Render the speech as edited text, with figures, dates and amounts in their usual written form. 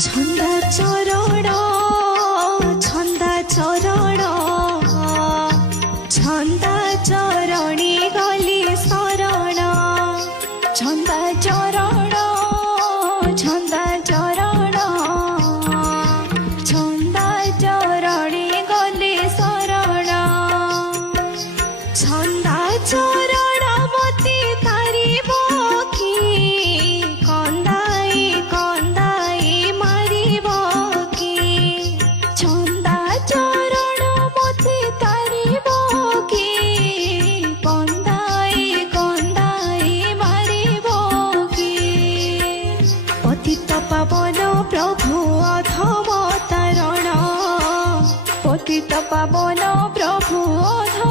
ছন্দা চরণ ছন্দা চরণ ছন্দা চরণে গলি শরণ ছন্দা চরণ ছন্দা চরণ ছন্দা চরণে গলি শরণ ছন্দা চরণ মতে তারিব কি কন্দাই কন্দাই মারিব কি ছন্দা চরণ মতে তারিব কি কন্দাই কন্দাই মারিব কি পতিত পাবন প্রভু অধম তারণ পতিত পাবন প্রভু অধম